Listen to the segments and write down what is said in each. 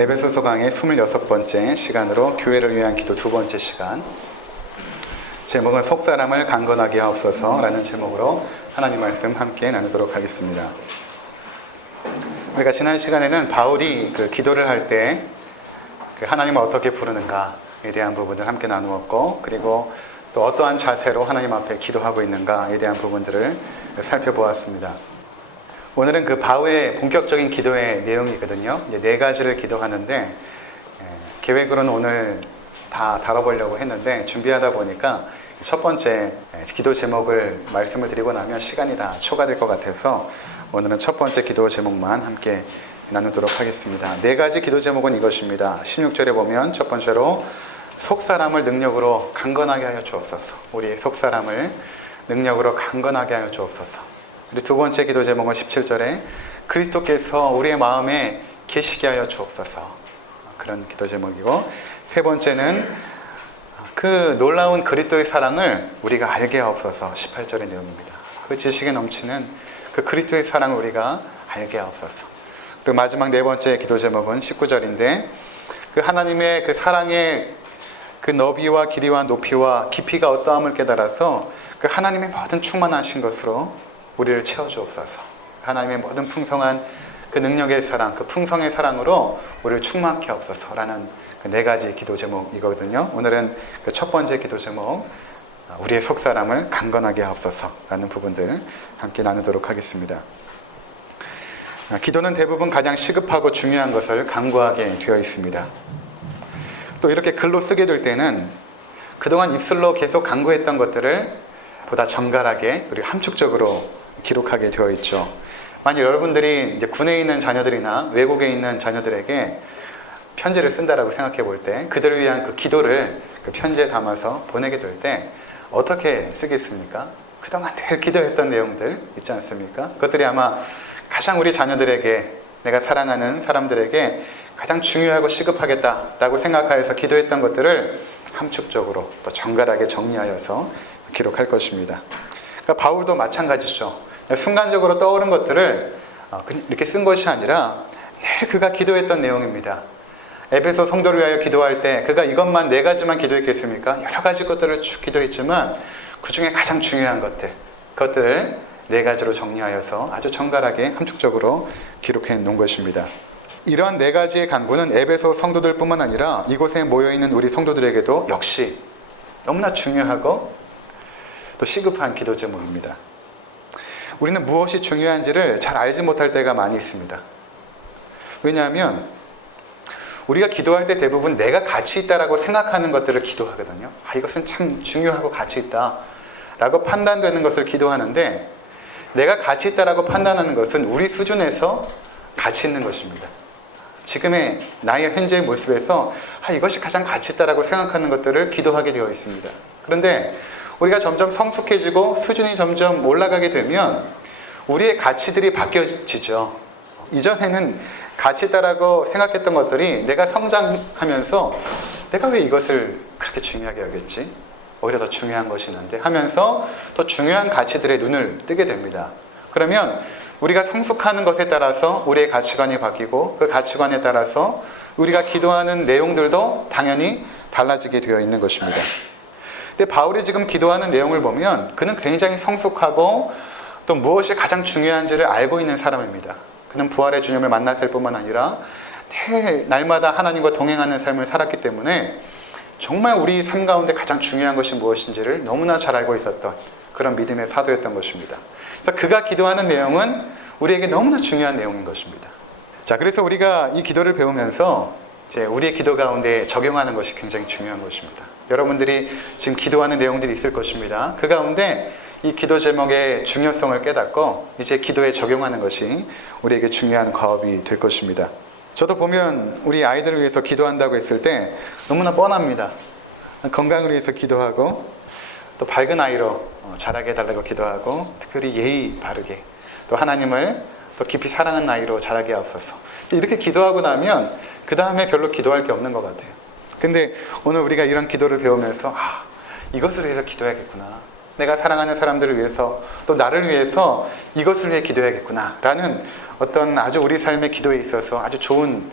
에베소서 강의 26번째 시간으로 교회를 위한 기도 두 번째 시간, 제목은 속사람을 강건하게 하옵소서 라는 제목으로 하나님 말씀 함께 나누도록 하겠습니다. 우리가 지난 시간에는 바울이 기도를 할 때 하나님을 어떻게 부르는가에 대한 부분을 함께 나누었고, 그리고 또 어떠한 자세로 하나님 앞에 기도하고 있는가에 대한 부분들을 살펴보았습니다. 오늘은 바울의 본격적인 기도의 내용이거든요. 이제 4가지를 기도하는데, 계획으로는 오늘 다 다뤄보려고 했는데 준비하다 보니까 첫 번째 기도 제목을 말씀을 드리고 나면 시간이 다 초과될 것 같아서 오늘은 첫 번째 기도 제목만 함께 나누도록 하겠습니다. 4가지 기도 제목은 이것입니다. 16절에 보면 첫 번째로 속사람을 능력으로 강건하게 하여 주옵소서. 우리의 속사람을 능력으로 강건하게 하여 주옵소서. 그리고 두 번째 기도 제목은 17절에 그리스도께서 우리의 마음에 계시게 하여 주옵소서. 그런 기도 제목이고, 세 번째는 그 놀라운 그리스도의 사랑을 우리가 알게 하옵소서. 18절의 내용입니다. 그 지식에 넘치는 그 그리스도의 사랑을 우리가 알게 하옵소서. 그리고 마지막 4번째 기도 제목은 19절인데, 그 하나님의 그 사랑의 그 너비와 길이와 높이와 깊이가 어떠함을 깨달아서 그 하나님의 모든 충만하신 것으로 우리를 채워주옵소서. 하나님의 모든 풍성한 그 능력의 사랑, 그 풍성의 사랑으로 우리를 충만케 하옵소서 라는 그 4가지 기도 제목이거든요. 오늘은 그 첫 번째 기도 제목, 우리의 속사람을 강건하게 하옵소서 라는 부분들 함께 나누도록 하겠습니다. 기도는 대부분 가장 시급하고 중요한 것을 간구하게 되어 있습니다. 또 이렇게 글로 쓰게 될 때는 그동안 입술로 계속 간구했던 것들을 보다 정갈하게 그리고 함축적으로 기록하게 되어 있죠. 만약 여러분들이 이제 군에 있는 자녀들이나 외국에 있는 자녀들에게 편지를 쓴다라고 생각해 볼 때, 그들을 위한 그 기도를 그 편지에 담아서 보내게 될 때 어떻게 쓰겠습니까? 그동안 늘 기도했던 내용들 있지 않습니까? 그것들이 아마 가장 우리 자녀들에게, 내가 사랑하는 사람들에게 가장 중요하고 시급하겠다라고 생각하여서 기도했던 것들을 함축적으로 또 정갈하게 정리하여서 기록할 것입니다. 그러니까 바울도 마찬가지죠. 순간적으로 떠오른 것들을 이렇게 쓴 것이 아니라 늘 그가 기도했던 내용입니다. 에베소 성도를 위하여 기도할 때 그가 이것만 4가지만 기도했겠습니까? 여러 가지 것들을 쭉 기도했지만 그 중에 가장 중요한 그것들을 4가지로 정리하여서 아주 정갈하게 함축적으로 기록해 놓은 것입니다. 이러한 4가지의 간구는 에베소 성도들 뿐만 아니라 이곳에 모여있는 우리 성도들에게도 역시 너무나 중요하고 또 시급한 기도 제목입니다. 우리는 무엇이 중요한지를 잘 알지 못할 때가 많이 있습니다. 왜냐하면 우리가 기도할 때 대부분 내가 가치 있다라고 생각하는 것들을 기도하거든요. 이것은 참 중요하고 가치 있다 라고 판단되는 것을 기도하는데, 내가 가치 있다라고 판단하는 것은 우리 수준에서 가치 있는 것입니다. 지금의 나의 현재의 모습에서 이것이 가장 가치 있다라고 생각하는 것들을 기도하게 되어 있습니다. 그런데 우리가 점점 성숙해지고 수준이 점점 올라가게 되면 우리의 가치들이 바뀌어지죠. 이전에는 가치 있다라고 생각했던 것들이 내가 성장하면서 내가 왜 이것을 그렇게 중요하게 여겼지? 오히려 더 중요한 것이 있는데 하면서 더 중요한 가치들의 눈을 뜨게 됩니다. 그러면 우리가 성숙하는 것에 따라서 우리의 가치관이 바뀌고, 그 가치관에 따라서 우리가 기도하는 내용들도 당연히 달라지게 되어 있는 것입니다. 근데 바울이 지금 기도하는 내용을 보면 그는 굉장히 성숙하고 또 무엇이 가장 중요한지를 알고 있는 사람입니다. 그는 부활의 주님을 만났을 뿐만 아니라 늘 날마다 하나님과 동행하는 삶을 살았기 때문에 정말 우리 삶 가운데 가장 중요한 것이 무엇인지를 너무나 잘 알고 있었던 그런 믿음의 사도였던 것입니다. 그래서 그가 기도하는 내용은 우리에게 너무나 중요한 내용인 것입니다. 자, 그래서 우리가 이 기도를 배우면서 이제 우리의 기도 가운데 적용하는 것이 굉장히 중요한 것입니다. 여러분들이 지금 기도하는 내용들이 있을 것입니다. 그 가운데 이 기도 제목의 중요성을 깨닫고 이제 기도에 적용하는 것이 우리에게 중요한 과업이 될 것입니다. 저도 보면 우리 아이들을 위해서 기도한다고 했을 때 너무나 뻔합니다. 건강을 위해서 기도하고, 또 밝은 아이로 자라게 해달라고 기도하고, 특별히 예의 바르게, 또 하나님을 또 깊이 사랑하는 아이로 자라게 하옵소서. 이렇게 기도하고 나면 그 다음에 별로 기도할 게 없는 것 같아요. 근데 오늘 우리가 이런 기도를 배우면서 이것을 위해서 기도해야겠구나, 내가 사랑하는 사람들을 위해서, 또 나를 위해서 이것을 위해 기도해야겠구나 라는 어떤 아주 우리 삶의 기도에 있어서 아주 좋은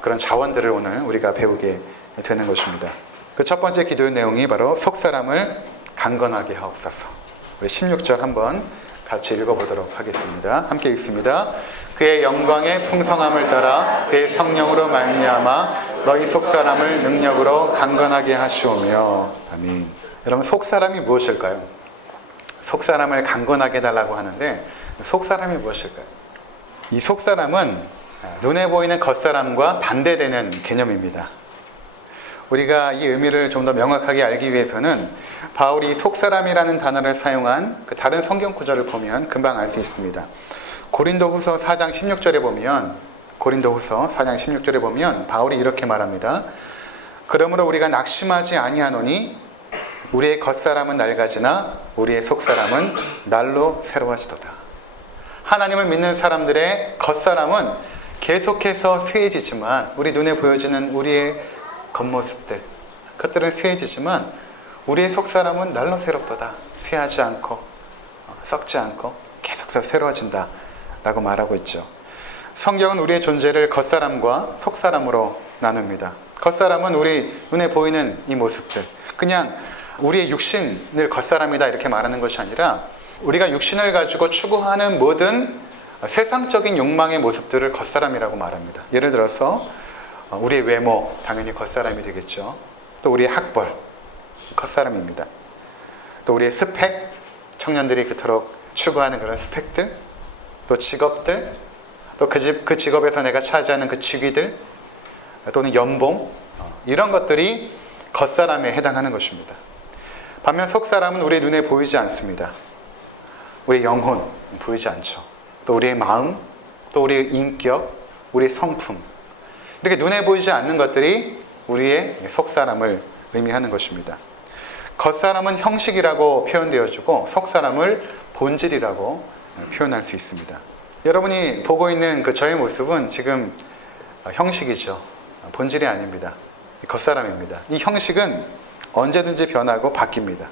그런 자원들을 오늘 우리가 배우게 되는 것입니다. 그 첫 번째 기도의 내용이 바로 속사람을 강건하게 하옵소서. 우리 16절 한번 같이 읽어보도록 하겠습니다. 함께 읽습니다. 그의 영광의 풍성함을 따라 그의 성령으로 말미암아 너희 속사람을 능력으로 강건하게 하시오며. 아멘. 여러분, 속사람이 무엇일까요? 속사람을 강건하게 해달라고 하는데 속사람이 무엇일까요? 이 속사람은 눈에 보이는 겉사람과 반대되는 개념입니다. 우리가 이 의미를 좀 더 명확하게 알기 위해서는 바울이 속사람이라는 단어를 사용한 그 다른 성경 구절을 보면 금방 알 수 있습니다. 고린도후서 4장 16절에 보면 바울이 이렇게 말합니다. 그러므로 우리가 낙심하지 아니하노니 우리의 겉사람은 낡아지나 우리의 속사람은 날로 새로워지도다. 하나님을 믿는 사람들의 겉사람은 계속해서 쇠해지지만, 우리 눈에 보여지는 우리의 겉모습들, 그것들은 쇠해지지만 우리의 속사람은 날로 새롭도다. 쇠하지 않고 썩지 않고 계속해서 새로워진다 라고 말하고 있죠. 성경은 우리의 존재를 겉사람과 속사람으로 나눕니다. 겉사람은 우리 눈에 보이는 이 모습들, 그냥 우리의 육신을 겉사람이다 이렇게 말하는 것이 아니라 우리가 육신을 가지고 추구하는 모든 세상적인 욕망의 모습들을 겉사람이라고 말합니다. 예를 들어서 우리의 외모, 당연히 겉사람이 되겠죠. 또 우리의 학벌, 겉사람입니다. 또 우리의 스펙, 청년들이 그토록 추구하는 그런 스펙들, 또 직업들, 또 그 직업에서 내가 차지하는 그 직위들, 또는 연봉, 이런 것들이 겉사람에 해당하는 것입니다. 반면 속사람은 우리의 눈에 보이지 않습니다. 우리의 영혼 보이지 않죠. 또 우리의 마음, 또 우리의 인격, 우리의 성품, 이렇게 눈에 보이지 않는 것들이 우리의 속사람을 의미하는 것입니다. 겉사람은 형식이라고 표현되어지고 속사람을 본질이라고 표현할 수 있습니다. 여러분이 보고 있는 그 저의 모습은 지금 형식이죠. 본질이 아닙니다. 겉사람입니다. 이 형식은 언제든지 변하고 바뀝니다.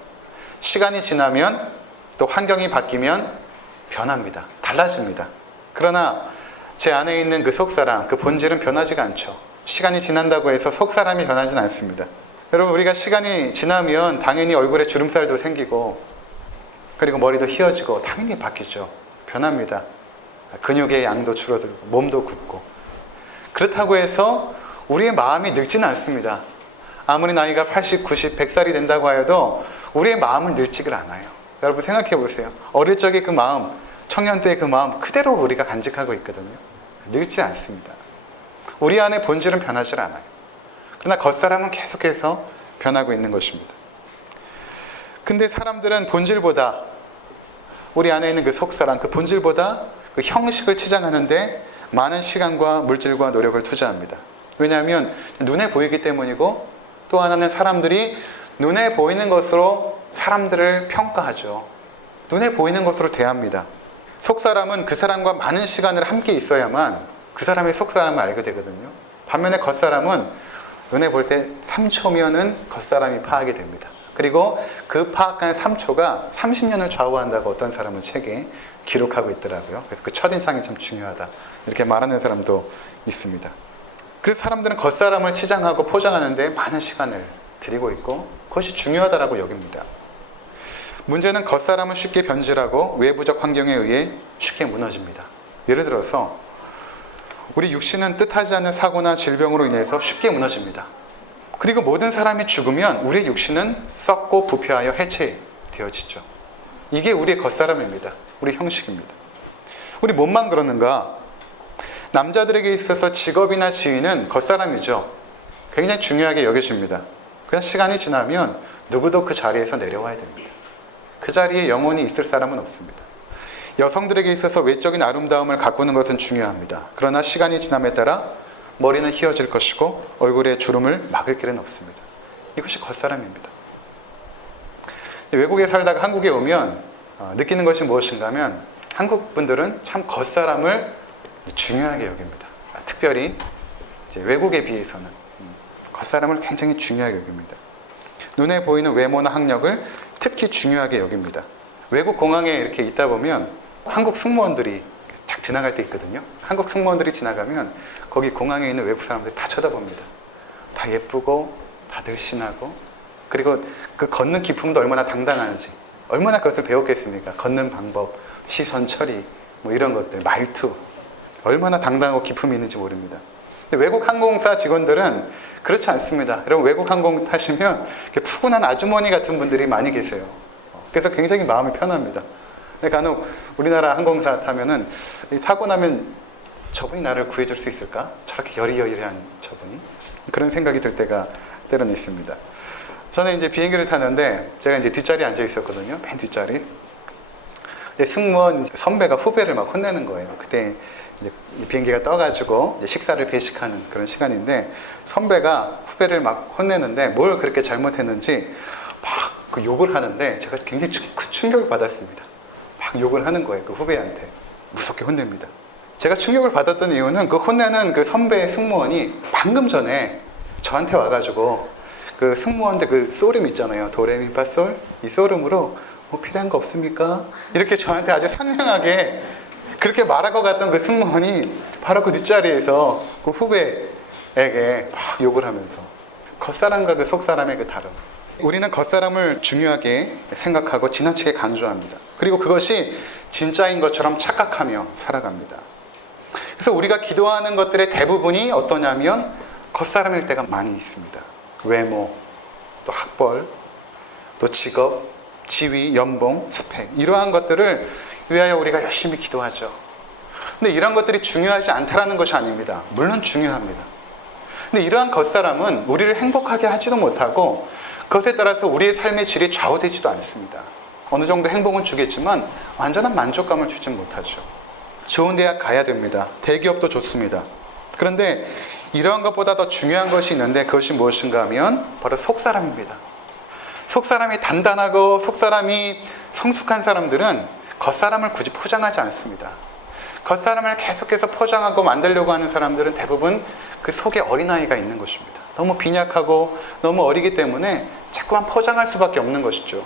시간이 지나면, 또 환경이 바뀌면 변합니다. 달라집니다. 그러나 제 안에 있는 그 속사람, 그 본질은 변하지가 않죠. 시간이 지난다고 해서 속사람이 변하진 않습니다. 여러분, 우리가 시간이 지나면 당연히 얼굴에 주름살도 생기고, 그리고 머리도 휘어지고 당연히 바뀌죠. 변합니다. 근육의 양도 줄어들고 몸도 굳고. 그렇다고 해서 우리의 마음이 늙지는 않습니다. 아무리 나이가 80, 90, 100살이 된다고 하여도 우리의 마음은 늙지를 않아요. 여러분 생각해 보세요. 어릴 적의 그 마음, 청년 때의 그 마음 그대로 우리가 간직하고 있거든요. 늙지 않습니다. 우리 안의 본질은 변하지 않아요. 그러나 겉사람은 계속해서 변하고 있는 것입니다. 근데 사람들은 본질보다, 우리 안에 있는 그 속사람, 그 본질보다 그 형식을 치장하는데 많은 시간과 물질과 노력을 투자합니다. 왜냐하면 눈에 보이기 때문이고, 또 하나는 사람들이 눈에 보이는 것으로 사람들을 평가하죠. 눈에 보이는 것으로 대합니다. 속사람은 그 사람과 많은 시간을 함께 있어야만 그 사람의 속사람을 알게 되거든요. 반면에 겉사람은 눈에 볼 때 3초면은 겉사람이 파악이 됩니다. 그리고 그 파악한 3초가 30년을 좌우한다고 어떤 사람은 책에 기록하고 있더라고요. 그래서 그 첫인상이 참 중요하다 이렇게 말하는 사람도 있습니다. 그래서 사람들은 겉사람을 치장하고 포장하는데 많은 시간을 들이고 있고 그것이 중요하다고 여깁니다. 문제는 겉사람은 쉽게 변질하고 외부적 환경에 의해 쉽게 무너집니다. 예를 들어서 우리 육신은 뜻하지 않는 사고나 질병으로 인해서 쉽게 무너집니다. 그리고 모든 사람이 죽으면 우리의 육신은 썩고 부패하여 해체되어지죠. 이게 우리의 겉사람입니다. 우리 형식입니다. 우리 몸만 그러는가? 남자들에게 있어서 직업이나 지위는 겉사람이죠. 굉장히 중요하게 여겨집니다. 그냥 시간이 지나면 누구도 그 자리에서 내려와야 됩니다. 그 자리에 영원히 있을 사람은 없습니다. 여성들에게 있어서 외적인 아름다움을 가꾸는 것은 중요합니다. 그러나 시간이 지남에 따라 머리는 휘어질 것이고 얼굴에 주름을 막을 길은 없습니다. 이것이 겉사람입니다. 외국에 살다가 한국에 오면 느끼는 것이 무엇인가 하면 한국 분들은 참 겉사람을 중요하게 여깁니다. 특별히 이제 외국에 비해서는 겉사람을 굉장히 중요하게 여깁니다. 눈에 보이는 외모나 학력을 특히 중요하게 여깁니다. 외국 공항에 이렇게 있다 보면 한국 승무원들이 쫙 지나갈 때 있거든요. 한국 승무원들이 지나가면 거기 공항에 있는 외국 사람들이 다 쳐다봅니다. 다 예쁘고 다 늘씬하고, 그리고 그 걷는 기품도 얼마나 당당한지, 얼마나 그것을 배웠겠습니까? 걷는 방법, 시선 처리, 뭐 이런 것들, 말투, 얼마나 당당하고 기품이 있는지 모릅니다. 근데 외국 항공사 직원들은 그렇지 않습니다. 여러분, 외국 항공 타시면 이렇게 푸근한 아주머니 같은 분들이 많이 계세요. 그래서 굉장히 마음이 편합니다. 근데 간혹 우리나라 항공사 타면은 사고 나면 저분이 나를 구해줄 수 있을까? 저렇게 여리여리한 저분이? 그런 생각이 들 때가 때로는 있습니다. 저는 이제 비행기를 타는데 제가 이제 뒷자리에 앉아 있었거든요. 맨 뒷자리. 근데 승무원 선배가 후배를 막 혼내는 거예요. 그때 이제 비행기가 떠가지고 이제 식사를 배식하는 그런 시간인데, 선배가 후배를 막 혼내는데 뭘 그렇게 잘못했는지 막 그 욕을 하는데 제가 굉장히 충격을 받았습니다. 막 욕을 하는 거예요. 그 후배한테. 무섭게 혼냅니다. 제가 충격을 받았던 이유는 그 혼내는 그 선배 승무원이 방금 전에 저한테 와가지고 그 승무원들 그 소름 있잖아요. 도레미파솔, 이 소름으로 뭐 필요한 거 없습니까? 이렇게 저한테 아주 상냥하게 그렇게 말하고 갔던 그 승무원이 바로 그 뒷자리에서 그 후배에게 막 욕을 하면서, 겉사람과 그 속사람의 그 다름. 우리는 겉사람을 중요하게 생각하고 지나치게 강조합니다. 그리고 그것이 진짜인 것처럼 착각하며 살아갑니다. 그래서 우리가 기도하는 것들의 대부분이 어떠냐면 겉사람일 때가 많이 있습니다. 외모, 또 학벌, 또 직업, 지위, 연봉, 스펙, 이러한 것들을 위하여 우리가 열심히 기도하죠. 근데 이런 것들이 중요하지 않다라는 것이 아닙니다. 물론 중요합니다. 근데 이러한 겉사람은 우리를 행복하게 하지도 못하고 그것에 따라서 우리의 삶의 질이 좌우되지도 않습니다. 어느 정도 행복은 주겠지만 완전한 만족감을 주지 못하죠. 좋은 대학 가야 됩니다. 대기업도 좋습니다. 그런데 이러한 것보다 더 중요한 것이 있는데, 그것이 무엇인가 하면 바로 속사람입니다. 속사람이 단단하고 속사람이 성숙한 사람들은 겉사람을 굳이 포장하지 않습니다. 겉사람을 계속해서 포장하고 만들려고 하는 사람들은 대부분 그 속에 어린아이가 있는 것입니다. 너무 빈약하고 너무 어리기 때문에 자꾸만 포장할 수밖에 없는 것이죠.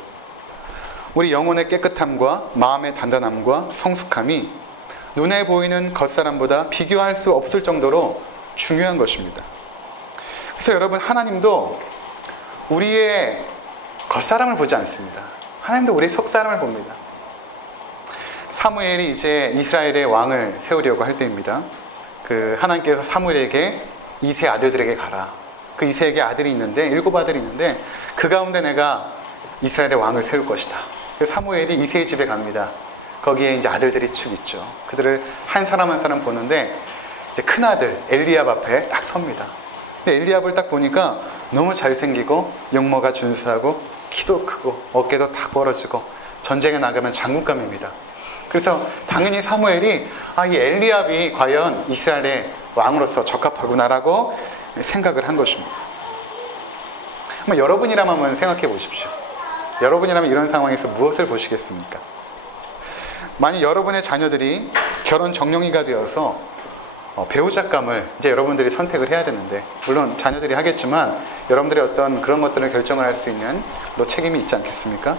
우리 영혼의 깨끗함과 마음의 단단함과 성숙함이 눈에 보이는 겉사람보다 비교할 수 없을 정도로 중요한 것입니다. 그래서 여러분, 하나님도 우리의 겉사람을 보지 않습니다. 하나님도 우리의 속사람을 봅니다. 사무엘이 이제 이스라엘의 왕을 세우려고 할 때입니다. 그 하나님께서 사무엘에게 이세 아들들에게 가라. 그 이세에게 아들이 있는데, 7 아들이 있는데 그 가운데 내가 이스라엘의 왕을 세울 것이다. 그래서 사무엘이 이세의 집에 갑니다. 거기에 이제 아들들이 축 있죠. 그들을 한 사람 한 사람 보는데 이제 큰 아들 엘리압 앞에 딱 섭니다. 근데 엘리압을 딱 보니까 너무 잘생기고 용모가 준수하고 키도 크고 어깨도 딱 벌어지고 전쟁에 나가면 장군감입니다. 그래서 당연히 사무엘이 이 엘리압이 과연 이스라엘의 왕으로서 적합하구나라고 생각을 한 것입니다. 한번 여러분이라면 한번 생각해 보십시오. 여러분이라면 이런 상황에서 무엇을 보시겠습니까? 만약 여러분의 자녀들이 결혼 정령이가 되어서 배우자감을 이제 여러분들이 선택을 해야 되는데, 물론 자녀들이 하겠지만 여러분들이 어떤 그런 것들을 결정을 할 수 있는 또 책임이 있지 않겠습니까?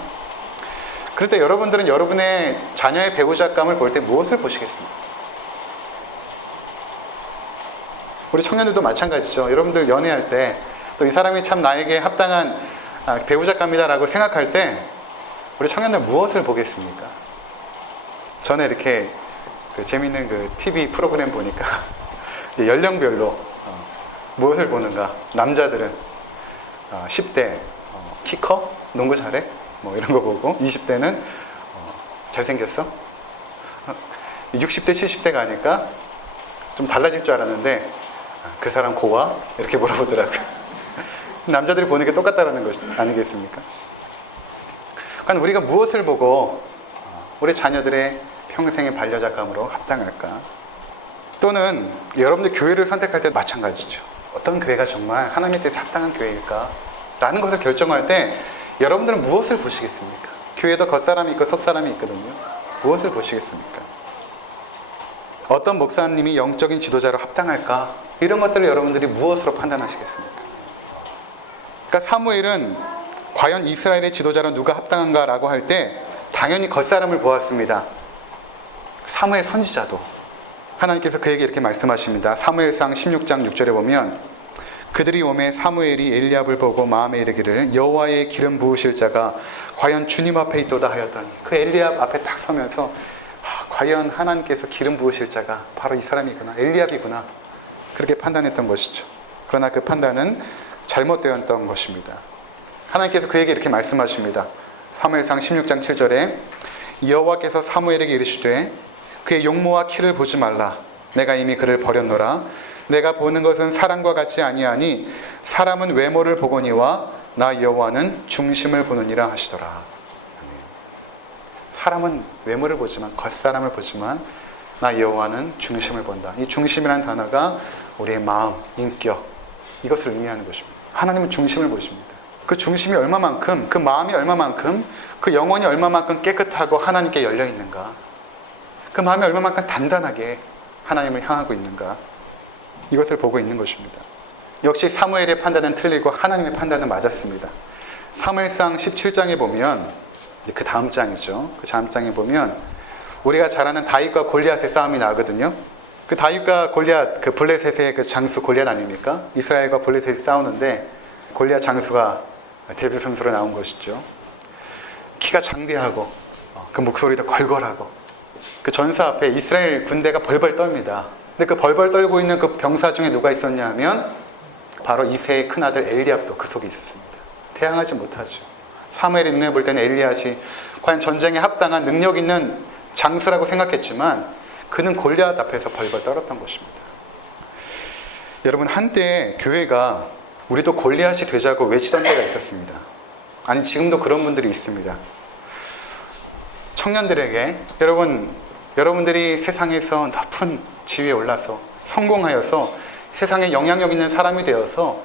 그럴 때 여러분들은 여러분의 자녀의 배우자감을 볼 때 무엇을 보시겠습니까? 우리 청년들도 마찬가지죠. 여러분들 연애할 때 또 이 사람이 참 나에게 합당한 배우자감이다라고 생각할 때 우리 청년들 무엇을 보겠습니까? 전에 이렇게 재밌는 그 TV 프로그램 보니까 연령별로 무엇을 보는가. 남자들은 10대 키 커? 농구 잘해? 뭐 이런 거 보고, 20대는 잘생겼어? 60대 70대 가니까 좀 달라질 줄 알았는데 그 사람 고와? 이렇게 물어보더라고요. 남자들이 보는 게 똑같다는 것 아니겠습니까? 그러니까 우리가 무엇을 보고 우리 자녀들의 평생의 반려자감으로 합당할까? 또는 여러분들 교회를 선택할 때 마찬가지죠. 어떤 교회가 정말 하나님의 뜻에 합당한 교회일까? 라는 것을 결정할 때 여러분들은 무엇을 보시겠습니까? 교회도 겉사람이 있고 속사람이 있거든요. 무엇을 보시겠습니까? 어떤 목사님이 영적인 지도자로 합당할까? 이런 것들을 여러분들이 무엇으로 판단하시겠습니까? 그러니까 사무엘은 과연 이스라엘의 지도자로 누가 합당한가 라고 할 때 당연히 겉사람을 보았습니다. 사무엘 선지자도 하나님께서 그에게 이렇게 말씀하십니다. 사무엘상 16장 6절에 보면 그들이 오매 사무엘이 엘리압을 보고 마음에 이르기를 여호와의 기름 부으실 자가 과연 주님 앞에 있도다 하였더니 그 엘리압 앞에 딱 서면서 과연 하나님께서 기름 부으실 자가 바로 이 사람이구나, 엘리압이구나, 그렇게 판단했던 것이죠. 그러나 그 판단은 잘못되었던 것입니다. 하나님께서 그에게 이렇게 말씀하십니다. 사무엘상 16장 7절에 여호와께서 사무엘에게 이르시되 그의 용모와 키를 보지 말라. 내가 이미 그를 버렸노라. 내가 보는 것은 사람과 같지 아니하니 사람은 외모를 보거니와 나 여호와는 중심을 보느니라 하시더라. 사람은 외모를 보지만, 겉사람을 보지만 나 여호와는 중심을 본다. 이 중심이라는 단어가 우리의 마음, 인격, 이것을 의미하는 것입니다. 하나님은 중심을 보십니다. 그 중심이 얼마만큼, 그 마음이 얼마만큼, 그 영혼이 얼마만큼 깨끗하고 하나님께 열려 있는가, 그 마음이 얼마만큼 단단하게 하나님을 향하고 있는가, 이것을 보고 있는 것입니다. 역시 사무엘의 판단은 틀리고 하나님의 판단은 맞았습니다. 사무엘상 17장에 보면, 그 다음 장이죠. 그 다음 장에 보면 우리가 잘 아는 다윗과 골리앗의 싸움이 나거든요. 그 다윗과 골리앗, 그 블레셋의 그 장수 골리앗 아닙니까? 이스라엘과 블레셋이 싸우는데 골리앗 장수가 데뷔 선수로 나온 것이죠. 키가 장대하고 그 목소리도 걸걸하고 그 전사 앞에 이스라엘 군대가 벌벌 떱니다. 근데 그 벌벌 떨고 있는 그 병사 중에 누가 있었냐 하면 바로 이새의 큰아들 엘리압도 그 속에 있었습니다. 대항하지 못하죠. 사무엘이 눈에 볼 때는 엘리압이 과연 전쟁에 합당한 능력 있는 장수라고 생각했지만 그는 골리앗 앞에서 벌벌 떨었던 것입니다. 여러분, 한때 교회가 우리도 골리앗이 되자고 외치던 때가 있었습니다. 아니, 지금도 그런 분들이 있습니다. 청년들에게 여러분들이 세상에서 높은 지위에 올라서 성공하여서 세상에 영향력 있는 사람이 되어서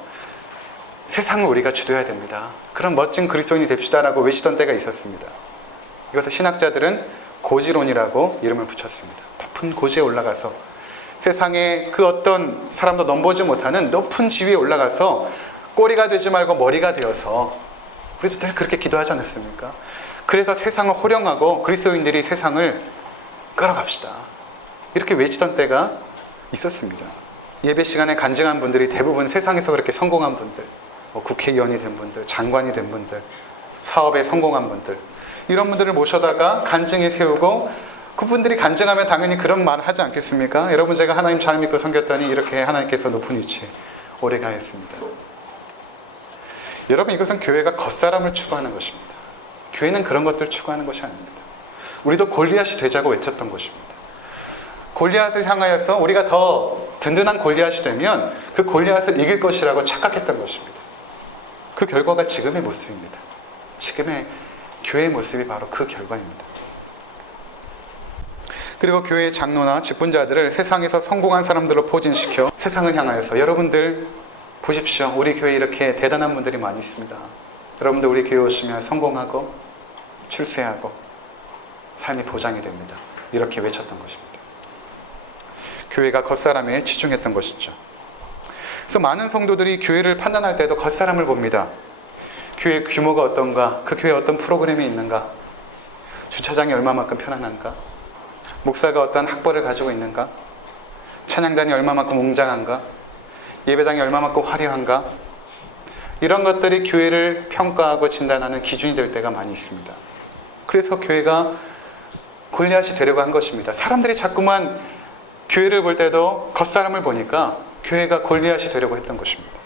세상을 우리가 주도해야 됩니다. 그런 멋진 그리스도인이 됩시다라고 외치던 때가 있었습니다. 이것을 신학자들은 고지론이라고 이름을 붙였습니다. 높은 고지에 올라가서 세상에 그 어떤 사람도 넘보지 못하는 높은 지위에 올라가서 꼬리가 되지 말고 머리가 되어서, 우리도 늘 그렇게 기도하지 않았습니까? 그래서 세상을 호령하고 그리스도인들이 세상을 끌어갑시다, 이렇게 외치던 때가 있었습니다. 예배 시간에 간증한 분들이 대부분 세상에서 그렇게 성공한 분들, 국회의원이 된 분들, 장관이 된 분들, 사업에 성공한 분들, 이런 분들을 모셔다가 간증에 세우고 그분들이 간증하면 당연히 그런 말을 하지 않겠습니까? 여러분, 제가 하나님 잘 믿고 섬겼더니 이렇게 하나님께서 높은 위치에 오래가 했습니다. 여러분, 이것은 교회가 겉사람을 추구하는 것입니다. 교회는 그런 것들을 추구하는 것이 아닙니다. 우리도 골리앗이 되자고 외쳤던 것입니다. 골리앗을 향하여서 우리가 더 든든한 골리앗이 되면 그 골리앗을 이길 것이라고 착각했던 것입니다. 그 결과가 지금의 모습입니다. 지금의 교회의 모습이 바로 그 결과입니다. 그리고 교회의 장로나 직분자들을 세상에서 성공한 사람들로 포진시켜 세상을 향하여서, 여러분들 보십시오, 우리 교회에 이렇게 대단한 분들이 많이 있습니다. 여러분들 우리 교회 오시면 성공하고 출세하고 삶이 보장이 됩니다, 이렇게 외쳤던 것입니다. 교회가 겉사람에 치중했던 것이죠. 그래서 많은 성도들이 교회를 판단할 때도 겉사람을 봅니다. 교회 규모가 어떤가, 그 교회에 어떤 프로그램이 있는가, 주차장이 얼마만큼 편안한가, 목사가 어떤 학벌을 가지고 있는가, 찬양단이 얼마만큼 웅장한가, 예배당이 얼마만큼 화려한가, 이런 것들이 교회를 평가하고 진단하는 기준이 될 때가 많이 있습니다. 그래서 교회가 골리앗이 되려고 한 것입니다. 사람들이 자꾸만 교회를 볼 때도 겉사람을 보니까 교회가 골리앗이 되려고 했던 것입니다.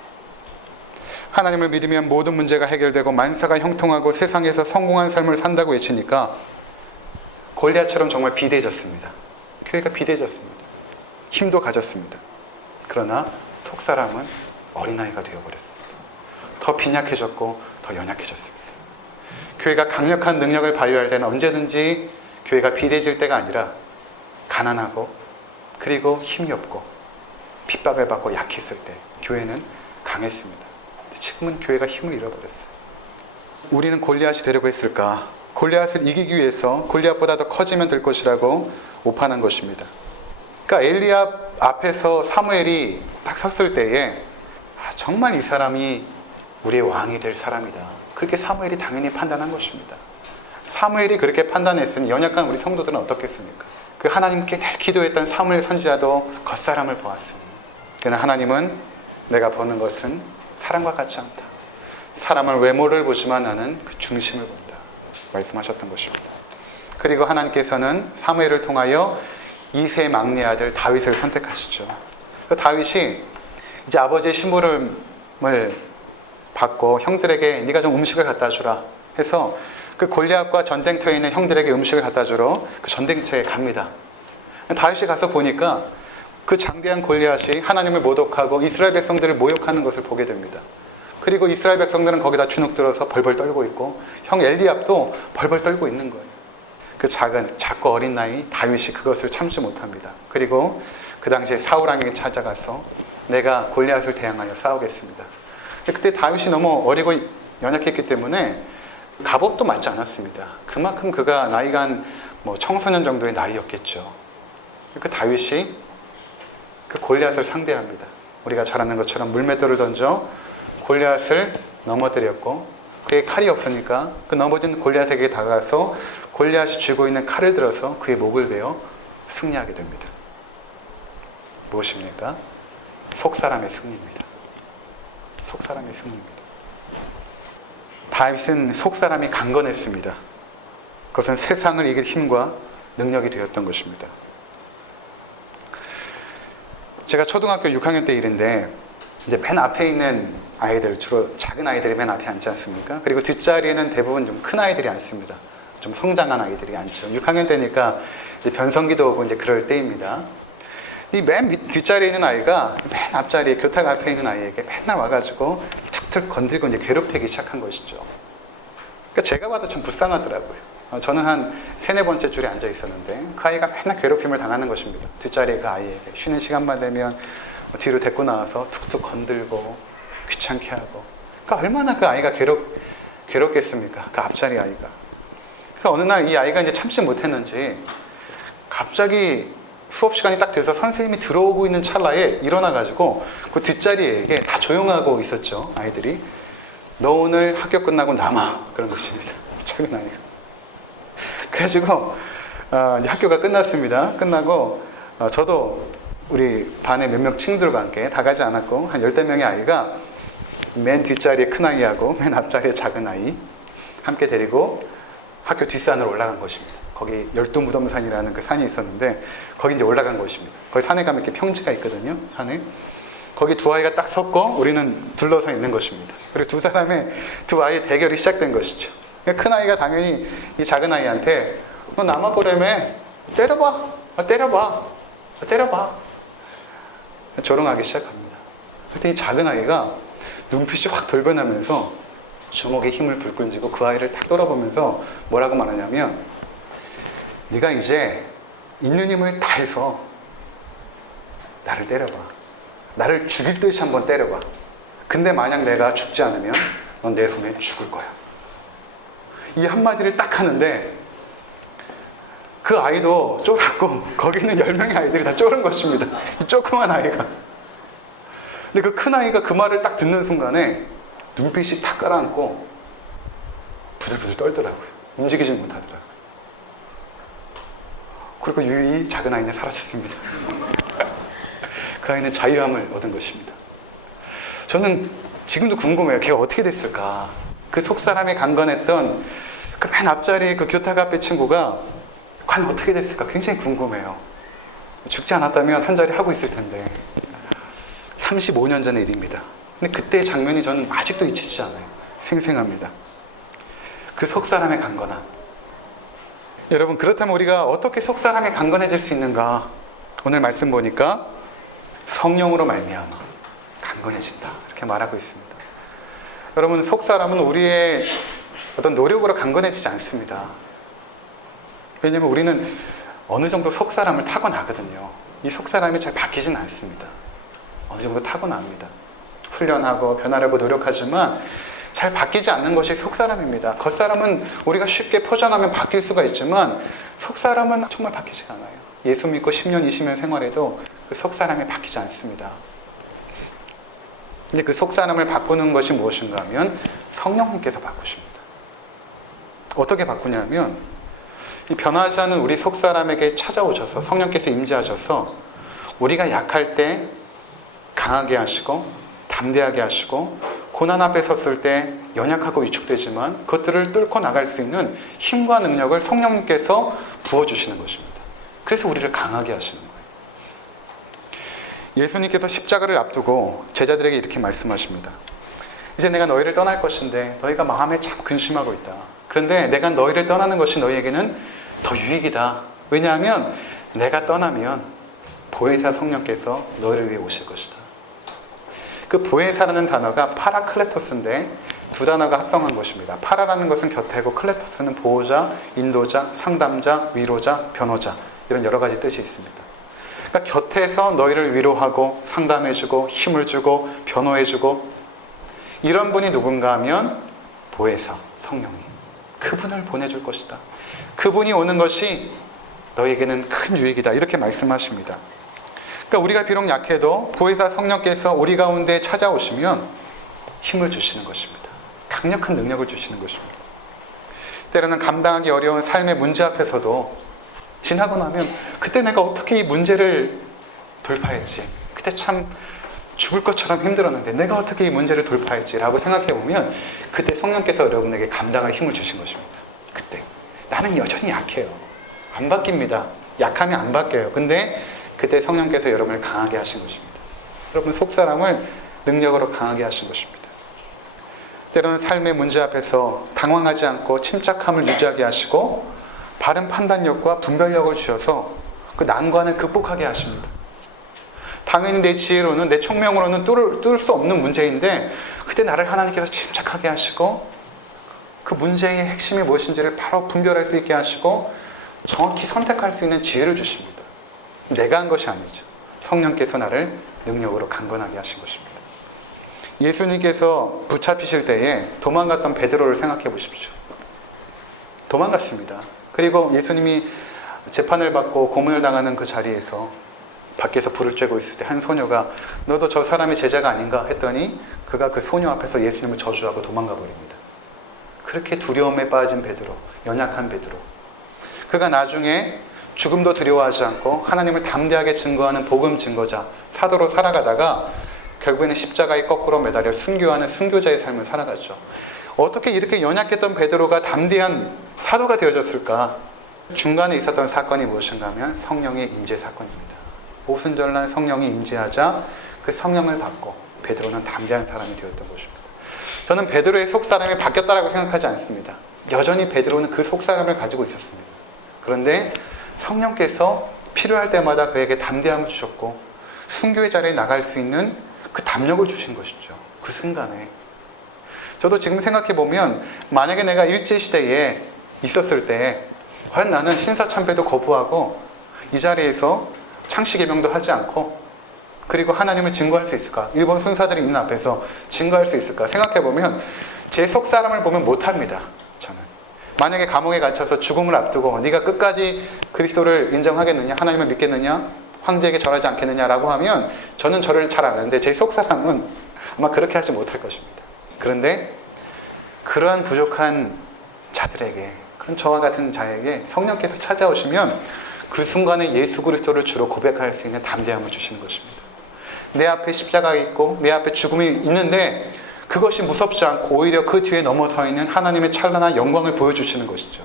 하나님을 믿으면 모든 문제가 해결되고 만사가 형통하고 세상에서 성공한 삶을 산다고 외치니까 골리앗처럼 정말 비대해졌습니다. 교회가 비대해졌습니다. 힘도 가졌습니다. 그러나 속사람은 어린아이가 되어버렸습니다. 더 빈약해졌고 더 연약해졌습니다. 교회가 강력한 능력을 발휘할 때는 언제든지 교회가 비대해질 때가 아니라 가난하고 그리고 힘이 없고 핍박을 받고 약했을 때 교회는 강했습니다. 근데 지금은 교회가 힘을 잃어버렸어요. 우리는 골리앗이 되려고 했을까? 골리앗을 이기기 위해서 골리앗보다 더 커지면 될 것이라고 오판한 것입니다. 그러니까 엘리압 앞에서 사무엘이 딱 섰을 때에 정말 이 사람이 우리의 왕이 될 사람이다, 그렇게 사무엘이 당연히 판단한 것입니다. 사무엘이 그렇게 판단했으니 연약한 우리 성도들은 어떻겠습니까? 그 하나님께 늘 기도했던 사무엘 선지자도 겉사람을 보았으니 그러나 하나님은 내가 보는 것은 사람과 같지 않다. 사람을 외모를 보지만 나는 그 중심을 본다. 말씀하셨던 것입니다. 그리고 하나님께서는 사무엘을 통하여 이세의 막내 아들 다윗을 선택하시죠. 다윗이 이제 아버지의 심부름을 받고 형들에게 네가 좀 음식을 갖다 주라 해서 그 골리앗과 전쟁터에 있는 형들에게 음식을 갖다 주러 그 전쟁터에 갑니다. 다윗이 가서 보니까 그 장대한 골리앗이 하나님을 모독하고 이스라엘 백성들을 모욕하는 것을 보게 됩니다. 그리고 이스라엘 백성들은 거기다 주눅 들어서 벌벌 떨고 있고 형 엘리압도 벌벌 떨고 있는 거예요. 그 작고 어린 나이 다윗이 그것을 참지 못합니다. 그리고 그 당시에 사울 왕에게 찾아가서 내가 골리앗을 대항하여 싸우겠습니다. 그때 다윗이 너무 어리고 연약했기 때문에 갑옷도 맞지 않았습니다. 그만큼 그가 나이가 한 청소년 정도의 나이였겠죠. 그 다윗이 그 골리앗을 상대합니다. 우리가 잘 아는 것처럼 물맷돌을 던져 골리앗을 넘어뜨렸고 그의 칼이 없으니까 그 넘어진 골리앗에게 다가가서 골리앗이 쥐고 있는 칼을 들어서 그의 목을 베어 승리하게 됩니다. 무엇입니까? 속사람의 승리입니다. 속사람의 승리입니다. 다윗은 속사람이 강건했습니다. 그것은 세상을 이길 힘과 능력이 되었던 것입니다. 제가 초등학교 6학년 때 일인데 이제 맨 앞에 있는 아이들, 주로 작은 아이들이 맨 앞에 앉지 않습니까? 그리고 뒷자리에는 대부분 좀 큰 아이들이 앉습니다. 좀 성장한 아이들이 앉죠. 6학년 때니까 이제 변성기도 오고 이제 그럴 때입니다. 이 맨 뒷자리에 있는 아이가 맨 앞자리에 교탁 앞에 있는 아이에게 맨날 와가지고 툭툭 건들고 이제 괴롭히기 시작한 것이죠. 그러니까 제가 봐도 참 불쌍하더라고요. 저는 한 3, 4번째 줄에 앉아 있었는데 그 아이가 맨날 괴롭힘을 당하는 것입니다. 뒷자리에 그 아이에게 쉬는 시간만 되면 뒤로 데리고 나와서 툭툭 건들고 귀찮게 하고. 그러니까 얼마나 그 아이가 괴롭겠습니까? 그 앞자리 아이가. 그래서 어느 날 이 아이가 이제 참지 못했는지 갑자기 수업 시간이 딱 돼서 선생님이 들어오고 있는 찰나에 일어나가지고 그 뒷자리에 다 조용하고 있었죠. 아이들이. 너 오늘 학교 끝나고 남아. 그런 것입니다. 작은 아이가. 그래가지고 이제 학교가 끝났습니다. 끝나고 저도 우리 반의 몇몇 친구들과 함께 다 가지 않았고 한 10-15명의 아이가 맨 뒷자리에 큰 아이하고 맨 앞자리에 작은 아이 함께 데리고 학교 뒷산으로 올라간 것입니다. 거기 열두무덤산이라는 그 산이 있었는데 거기 이제 올라간 것입니다. 거기 산에 가면 이렇게 평지가 있거든요. 산에. 거기 두 아이가 딱 섰고 우리는 둘러서 있는 것입니다. 그리고 두 아이의 대결이 시작된 것이죠. 큰 아이가 당연히 이 작은 아이한테 너 남아보려며 때려봐. 조롱하기 시작합니다. 그때 이 작은 아이가 눈빛이 확 돌변하면서 주먹에 힘을 불끈 쥐고 그 아이를 딱 돌아보면서 뭐라고 말하냐면 네가 이제 있는 힘을 다해서 나를 때려봐. 나를 죽일 듯이 한번 때려봐. 근데 만약 내가 죽지 않으면 넌 내 손에 죽을 거야. 이 한마디를 딱 하는데 그 아이도 쫄았고 거기 있는 10명의 아이들이 다 쫄은 것입니다. 이 조그만 아이가. 근데 그 큰 아이가 그 말을 딱 듣는 순간에 눈빛이 탁 깔아앉고 부들부들 떨더라고요. 움직이지 못하더라고요. 그리고 유유히 작은 아이는 사라졌습니다. 그 아이는 자유함을 얻은 것입니다. 저는 지금도 궁금해요. 걔가 어떻게 됐을까? 그 속사람이 강건했던 그 맨 앞자리 그 교탁 앞에 친구가 과연 어떻게 됐을까? 굉장히 궁금해요. 죽지 않았다면 한 자리 하고 있을 텐데. 35년 전의 일입니다. 근데 그때의 장면이 저는 아직도 잊히지 않아요. 생생합니다. 그 속사람의 강건함. 여러분, 그렇다면 우리가 어떻게 속사람이 강건해질 수 있는가? 오늘 말씀 보니까 성령으로 말미암아 강건해진다. 이렇게 말하고 있습니다. 여러분, 속사람은 우리의 어떤 노력으로 강건해지지 않습니다. 왜냐하면 우리는 어느 정도 속사람을 타고나거든요. 이 속사람이 잘 바뀌지는 않습니다. 어느 정도 타고납니다. 훈련하고 변하려고 노력하지만 잘 바뀌지 않는 것이 속사람입니다. 겉사람은 우리가 쉽게 포장하면 바뀔 수가 있지만 속사람은 정말 바뀌지 않아요. 예수 믿고 10년, 20년 생활해도 그 속사람이 바뀌지 않습니다. 근데 그 속사람을 바꾸는 것이 무엇인가 하면 성령님께서 바꾸십니다. 어떻게 바꾸냐면 이 변하지 않은 우리 속사람에게 찾아오셔서 성령께서 임재하셔서 우리가 약할 때 강하게 하시고 담대하게 하시고 고난 앞에 섰을 때 연약하고 위축되지만 그것들을 뚫고 나갈 수 있는 힘과 능력을 성령님께서 부어주시는 것입니다. 그래서 우리를 강하게 하시는 거예요. 예수님께서 십자가를 앞두고 제자들에게 이렇게 말씀하십니다. 이제 내가 너희를 떠날 것인데 너희가 마음에 참 근심하고 있다. 그런데 내가 너희를 떠나는 것이 너희에게는 더 유익이다. 왜냐하면 내가 떠나면 보혜사 성령께서 너희를 위해 오실 것이다. 그 보혜사라는 단어가 파라클레토스인데 두 단어가 합성한 것입니다. 파라라는 것은 곁에고 클레토스는 보호자, 인도자, 상담자, 위로자, 변호자 이런 여러 가지 뜻이 있습니다. 그러니까 곁에서 너희를 위로하고 상담해주고 힘을 주고 변호해주고 이런 분이 누군가 하면 보혜사, 성령님 그분을 보내줄 것이다. 그분이 오는 것이 너희에게는 큰 유익이다. 이렇게 말씀하십니다. 그러니까 우리가 비록 약해도 보혜사 성령께서 우리 가운데 찾아오시면 힘을 주시는 것입니다. 강력한 능력을 주시는 것입니다. 때로는 감당하기 어려운 삶의 문제 앞에서도 지나고 나면 그때 내가 어떻게 이 문제를 돌파했지? 그때 참 죽을 것처럼 힘들었는데 내가 어떻게 이 문제를 돌파했지라고 생각해 보면 그때 성령께서 여러분에게 감당할 힘을 주신 것입니다. 그때 나는 여전히 약해요. 안 바뀝니다. 약하면 안 바뀌어요. 근데 그때 성령께서 여러분을 강하게 하신 것입니다. 여러분 속사람을 능력으로 강하게 하신 것입니다. 때로는 삶의 문제 앞에서 당황하지 않고 침착함을 유지하게 하시고 바른 판단력과 분별력을 주셔서 그 난관을 극복하게 하십니다. 당연히 내 지혜로는 내 총명으로는 뚫을 수 없는 문제인데 그때 나를 하나님께서 침착하게 하시고 그 문제의 핵심이 무엇인지를 바로 분별할 수 있게 하시고 정확히 선택할 수 있는 지혜를 주십니다. 내가 한 것이 아니죠. 성령께서 나를 능력으로 강건하게 하신 것입니다. 예수님께서 붙잡히실 때에 도망갔던 베드로를 생각해 보십시오. 도망갔습니다. 그리고 예수님이 재판을 받고 고문을 당하는 그 자리에서 밖에서 불을 쬐고 있을 때 한 소녀가 너도 저 사람의 제자가 아닌가 했더니 그가 그 소녀 앞에서 예수님을 저주하고 도망가 버립니다. 그렇게 두려움에 빠진 베드로, 연약한 베드로. 그가 나중에 죽음도 두려워하지 않고 하나님을 담대하게 증거하는 복음 증거자, 사도로 살아가다가 결국에는 십자가에 거꾸로 매달려 순교하는 순교자의 삶을 살아가죠. 어떻게 이렇게 연약했던 베드로가 담대한 사도가 되어졌을까? 중간에 있었던 사건이 무엇인가 하면 성령의 임재 사건입니다. 오순절날 성령이 임재하자 그 성령을 받고 베드로는 담대한 사람이 되었던 것입니다. 저는 베드로의 속사람이 바뀌었다고 생각하지 않습니다. 여전히 베드로는 그 속사람을 가지고 있었습니다. 그런데 성령께서 필요할 때마다 그에게 담대함을 주셨고 순교의 자리에 나갈 수 있는 그 담력을 주신 것이죠. 그 순간에. 저도 지금 생각해보면 만약에 내가 일제시대에 있었을 때 과연 나는 신사참배도 거부하고 이 자리에서 창씨개명도 하지 않고 그리고 하나님을 증거할 수 있을까? 일본 순사들이 있는 앞에서 증거할 수 있을까? 생각해보면 제 속사람을 보면 못합니다. 저는. 만약에 감옥에 갇혀서 죽음을 앞두고 네가 끝까지 그리스도를 인정하겠느냐? 하나님을 믿겠느냐? 황제에게 절하지 않겠느냐라고 하면 저는 저를 잘 아는데 제 속사람은 아마 그렇게 하지 못할 것입니다. 그런데 그러한 부족한 자들에게 그런 저와 같은 자에게 성령께서 찾아오시면 그 순간에 예수 그리스도를 주로 고백할 수 있는 담대함을 주시는 것입니다. 내 앞에 십자가가 있고 내 앞에 죽음이 있는데 그것이 무섭지 않고 오히려 그 뒤에 넘어서 있는 하나님의 찬란한 영광을 보여주시는 것이죠.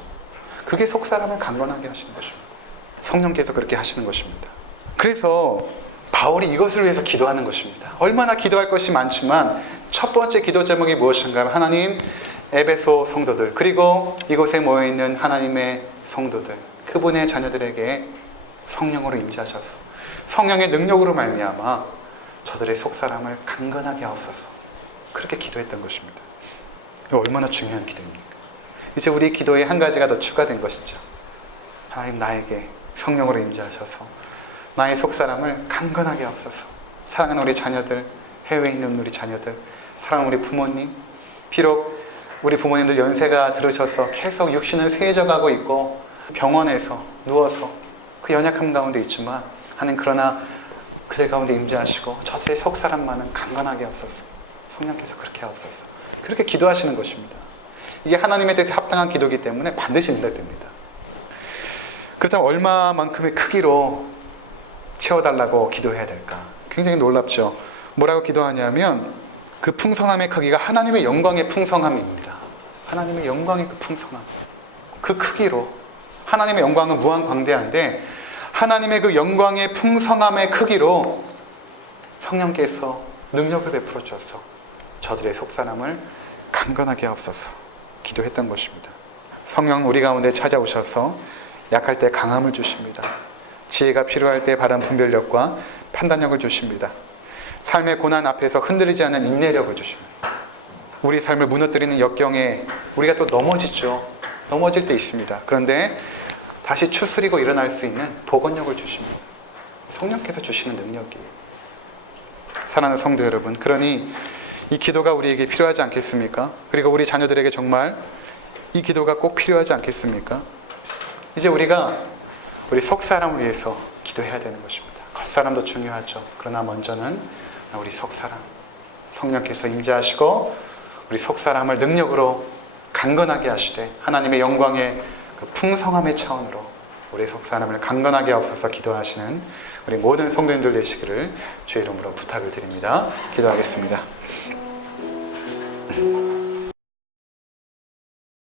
그게 속사람을 강건하게 하시는 것입니다. 성령께서 그렇게 하시는 것입니다. 그래서 바울이 이것을 위해서 기도하는 것입니다. 얼마나 기도할 것이 많지만 첫 번째 기도 제목이 무엇인가 하면 하나님, 에베소 성도들 그리고 이곳에 모여있는 하나님의 성도들 그분의 자녀들에게 성령으로 임재하셔서 성령의 능력으로 말미암아 저들의 속사람을 강건하게 하옵소서 그렇게 기도했던 것입니다. 얼마나 중요한 기도입니까? 이제 우리 기도에 한 가지가 더 추가된 것이죠. 하나님 나에게 성령으로 임재하셔서 나의 속사람을 강건하게 하옵소서. 사랑하는 우리 자녀들, 해외에 있는 우리 자녀들, 사랑하는 우리 부모님, 비록 우리 부모님들 연세가 들으셔서 계속 육신은 쇠해져 가고 있고 병원에서 누워서 그 연약함 가운데 있지만 하나님 그러나 그들 가운데 임재하시고 저들의 속사람만은 강건하게 하옵소서. 성령께서 그렇게 하옵소서. 그렇게 기도하시는 것입니다. 이게 하나님에 대해서 합당한 기도이기 때문에 반드시 응답됩니다. 그렇다면 얼마만큼의 크기로 채워달라고 기도해야 될까? 굉장히 놀랍죠. 뭐라고 기도하냐면 그 풍성함의 크기가 하나님의 영광의 풍성함입니다. 하나님의 영광의 그 풍성함, 그 크기로. 하나님의 영광은 무한광대한데 하나님의 그 영광의 풍성함의 크기로 성령께서 능력을 베풀어 주셔서 저들의 속사람을 강건하게 하옵소서 기도했던 것입니다. 성령 우리 가운데 찾아오셔서 약할 때 강함을 주십니다. 지혜가 필요할 때 바른 분별력과 판단력을 주십니다. 삶의 고난 앞에서 흔들리지 않는 인내력을 주십니다. 우리 삶을 무너뜨리는 역경에 우리가 또 넘어지죠. 넘어질 때 있습니다. 그런데 다시 추스리고 일어날 수 있는 복원력을 주십니다. 성령께서 주시는 능력이에요. 사랑하는 성도 여러분, 그러니 이 기도가 우리에게 필요하지 않겠습니까? 그리고 우리 자녀들에게 정말 이 기도가 꼭 필요하지 않겠습니까? 이제 우리가 우리 속사람을 위해서 기도해야 되는 것입니다. 겉사람도 중요하죠. 그러나 먼저는 우리 속사람, 성령께서 임재하시고 우리 속사람을 능력으로 강건하게 하시되 하나님의 영광의 그 풍성함의 차원으로 우리 속사람을 강건하게 하옵소서 기도하시는 우리 모든 성도님들 되시기를 주의 이름으로 부탁을 드립니다. 기도하겠습니다.